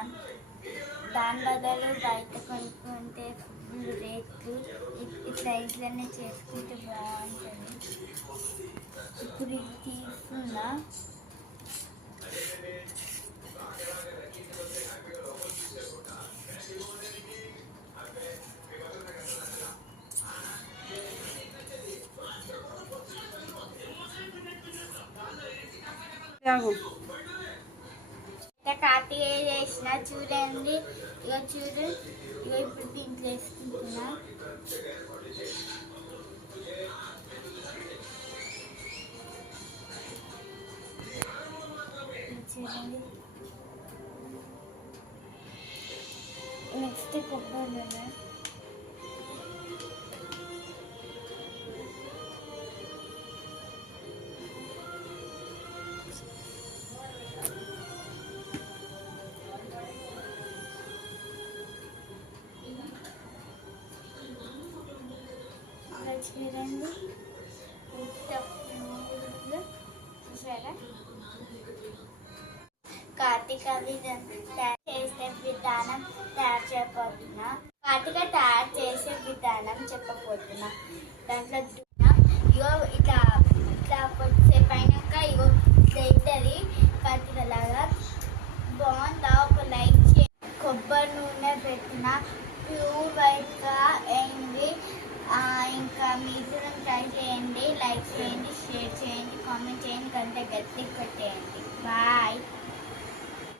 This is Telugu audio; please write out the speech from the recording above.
చేస్తున్నాం. దాని బదులు బయట కొనుక్కుంటే ఫుల్ రేట్లు, ఇట్లా ఇంట్లోనే చేసుకుంటే బాగుంటుంది. ఇప్పుడు ఇది తీసుకున్నా. కార్తీక చేసిన చూడండి, ఇక చూడు, ఇక ఇప్పుడు దీంట్లో వేసుకుంటున్నా. చూడండి, నెక్స్ట్ కొబ్బరి నూనె. చూడండి, చూసారా? కార్తీక చేసే విధానం తయారు చేయబోతున్నా. కార్తీక తయారు చేసే విధానం చెప్పబోతున్నా. దాంట్లో ఇగో ఇట్లా ఇట్లా కొద్దిసేపు అయినాక ఇగో అవుతుంది కార్తీక లాగా. బాగుందా? ఒక లైక్ చేయండి. కొబ్బరి నూనె పెట్టిన ప్యూర్ వైట్గా అయింది. ఇంకా మీరు కూడా ట్రై చేయండి. లైక్ చేయండి, షేర్ చేయండి, కామెంట్ చేయండి, గంట గట్టి కొట్టేయండి. బాయ్.